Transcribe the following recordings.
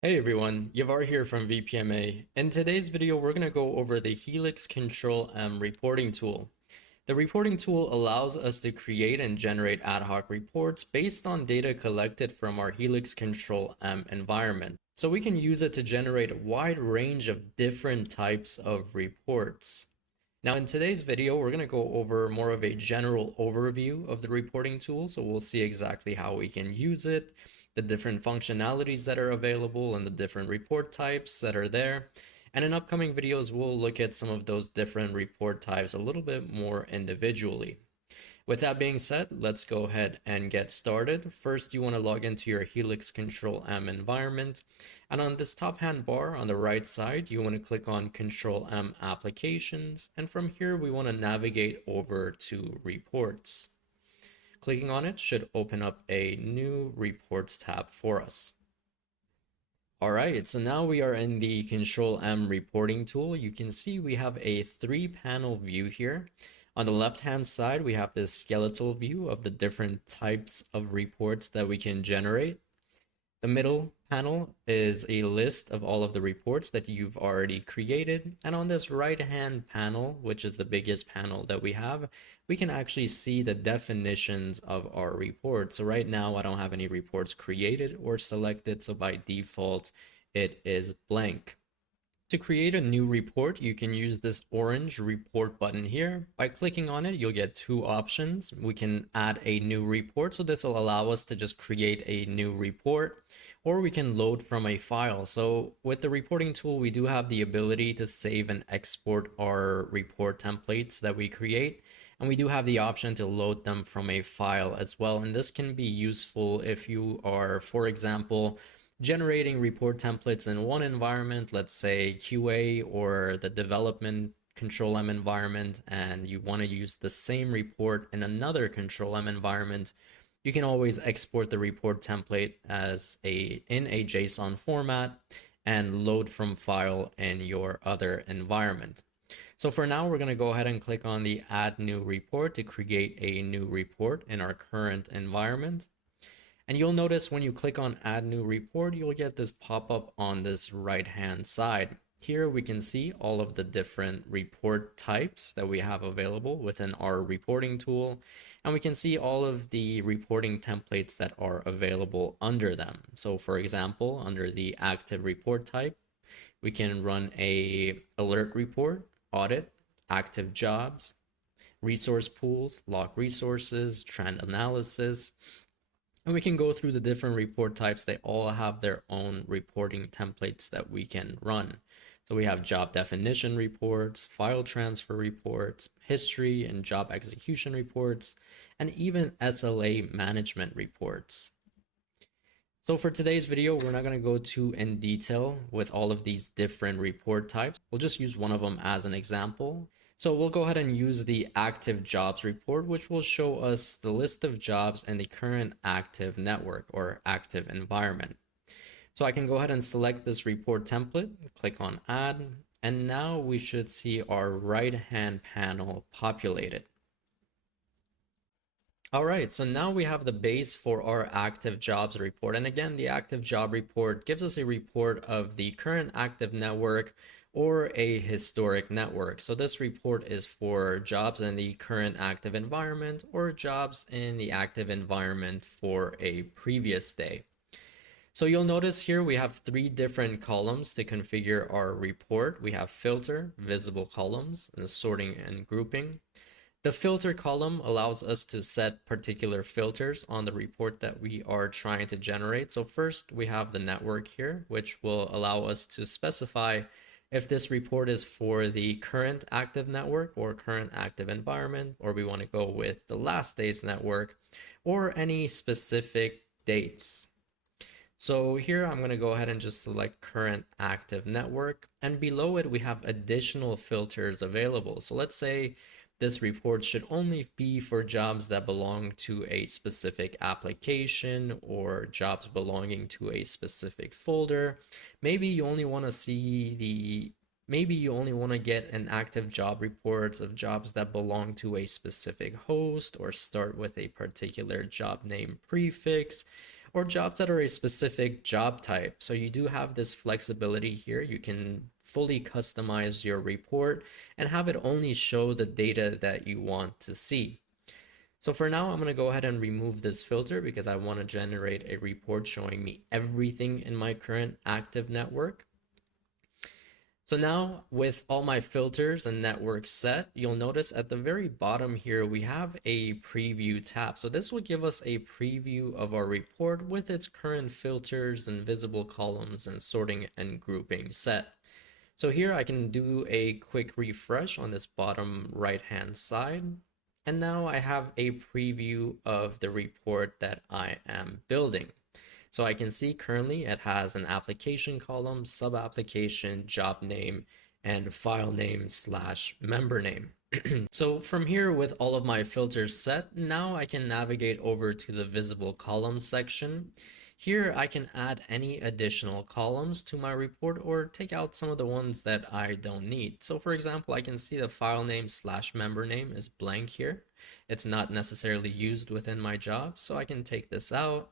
Hey everyone, Yavar here from VPMA. In today's video, we're going to go over the Helix Control-M reporting tool. The reporting tool allows us to create and generate ad hoc reports based on data collected from our Helix Control-M environment. So we can use it to generate a wide range of different types of reports. Now in today's video, we're going to go over more of a general overview of the reporting tool. So we'll see exactly how we can use it, the different functionalities that are available, and the different report types that are there. And in upcoming videos, we'll look at some of those different report types a little bit more individually. With that being said, let's go ahead and get started. First, you want to log into your Helix Control-M environment. And on this top-hand bar on the right side, you want to click on Control-M Applications. And from here, we want to navigate over to Reports. Clicking on it should open up a new Reports tab for us. All right, so now we are in the Control-M reporting tool. You can see we have a 3-panel view here. On the left-hand side, we have this skeletal view of the different types of reports that we can generate. The middle panel is a list of all of the reports that you've already created. And on this right-hand panel, which is the biggest panel that we have, we can actually see the definitions of our report. So right now, I don't have any reports created or selected. So by default, it is blank. To create a new report, you can use this orange report button here. By clicking on it, you'll get two options. We can add a new report, so this will allow us to just create a new report, or we can load from a file. So with the reporting tool, we do have the ability to save and export our report templates that we create, and we do have the option to load them from a file as well. And this can be useful if you are, for example, generating report templates in one environment, let's say QA or the development Control-M environment, and you want to use the same report in another Control-M environment, you can always export the report template in a JSON format and load from file in your other environment. So for now, we're going to go ahead and click on the Add New Report to create a new report in our current environment. And you'll notice when you click on Add New Report, you'll get this pop-up on this right-hand side. Here we can see all of the different report types that we have available within our reporting tool. And we can see all of the reporting templates that are available under them. So for example, under the active report type, we can run a alert report, audit, active jobs, resource pools, log resources, trend analysis. And we can go through the different report types. They all have their own reporting templates that we can run. So we have job definition reports, file transfer reports, history and job execution reports, and even SLA management reports. So for today's video, we're not going to go too in detail with all of these different report types. We'll just use one of them as an example. So we'll go ahead and use the active jobs report, which will show us the list of jobs in the current active network or active environment. So I can go ahead and select this report template, click on add, and now we should see our right-hand panel populated. All right, so now we have the base for our active jobs report. And again, the active job report gives us a report of the current active network or a historic network. So this report is for jobs in the current active environment or jobs in the active environment for a previous day. So you'll notice here we have 3 different columns to configure our report. We have filter, visible columns, and sorting and grouping. The filter column allows us to set particular filters on the report that we are trying to generate. So first we have the network here, which will allow us to specify if this report is for the current active network or current active environment, or we want to go with the last day's network or any specific dates. So here I'm going to go ahead and just select current active network, and below it we have additional filters available. So let's say this report should only be for jobs that belong to a specific application or jobs belonging to a specific folder. Maybe you only want to get an active job reports of jobs that belong to a specific host or start with a particular job name prefix. or jobs that are a specific job type. So you do have this flexibility here. You can fully customize your report and have it only show the data that you want to see. So for now, I'm going to go ahead and remove this filter because I want to generate a report showing me everything in my current active network. So now with all my filters and networks set, you'll notice at the very bottom here, we have a preview tab. So this will give us a preview of our report with its current filters and visible columns and sorting and grouping set. So here I can do a quick refresh on this bottom right-hand side. And now I have a preview of the report that I am building. So I can see currently it has an application column, sub-application, job name, and file name / member name. So from here, with all of my filters set, now I can navigate over to the visible columns section. Here I can add any additional columns to my report or take out some of the ones that I don't need. So for example, I can see the file name / member name is blank here. It's not necessarily used within my job, so I can take this out.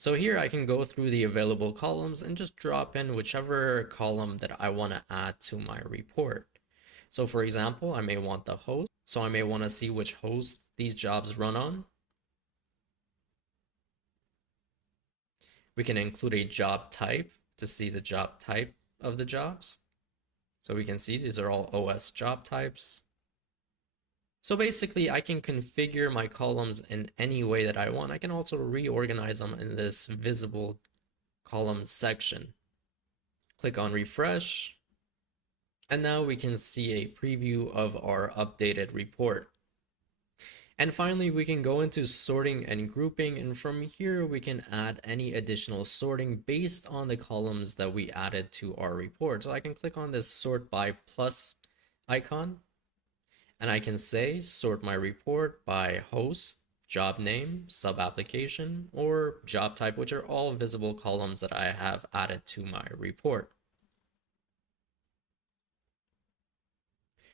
So here I can go through the available columns and just drop in whichever column that I want to add to my report. So for example, I may want the host. So I may want to see which host these jobs run on. We can include a job type to see the job type of the jobs. So we can see these are all OS job types. So basically, I can configure my columns in any way that I want. I can also reorganize them in this visible columns section. Click on refresh. And now we can see a preview of our updated report. And finally, we can go into sorting and grouping. And from here, we can add any additional sorting based on the columns that we added to our report. So I can click on this sort by plus icon. And I can say sort my report by host, job name, sub-application, or job type, which are all visible columns that I have added to my report.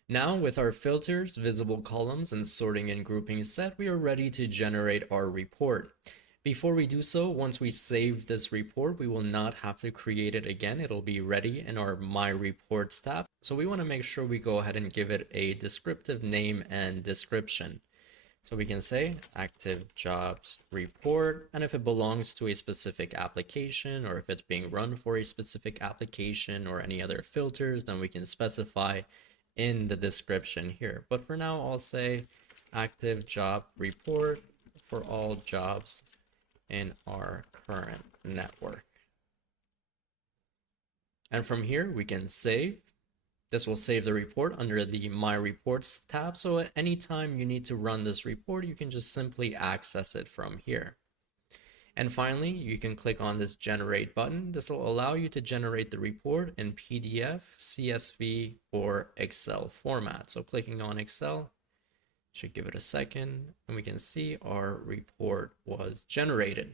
Now with our filters, visible columns, and sorting and grouping set, we are ready to generate our report. Before we do so, once we save this report, we will not have to create it again. It'll be ready in our My Reports tab. So we want to make sure we go ahead and give it a descriptive name and description. So we can say active jobs report, and if it belongs to a specific application or if it's being run for a specific application or any other filters, then we can specify in the description here. But for now, I'll say active job report for all jobs in our current network. And from here, we can save. This will save the report under the My Reports tab. So at any time you need to run this report, you can just simply access it from here. And finally, you can click on this generate button. This will allow you to generate the report in PDF, CSV, or Excel format. So clicking on Excel, should give it a second, and we can see our report was generated.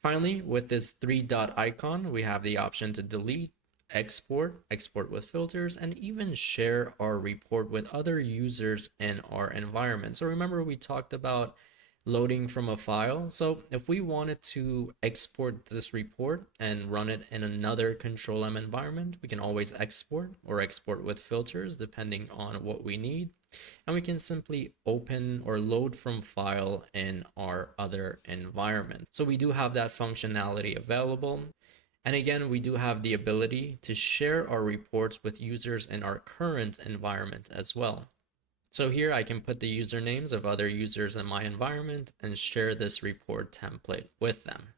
Finally, with this 3-dot icon, we have the option to delete, export with filters, and even share our report with other users in our environment. So remember, we talked about loading from a file. So if we wanted to export this report and run it in another Control-M environment, we can always export or export with filters depending on what we need. And we can simply open or load from file in our other environment. So we do have that functionality available. And again, we do have the ability to share our reports with users in our current environment as well. So here I can put the usernames of other users in my environment and share this report template with them.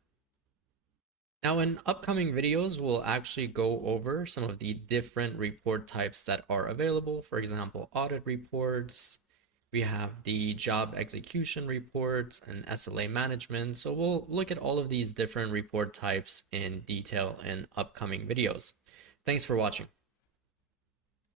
Now in upcoming videos, we'll actually go over some of the different report types that are available. For example, audit reports. We have the job execution reports and SLA management. So we'll look at all of these different report types in detail in upcoming videos. Thanks for watching.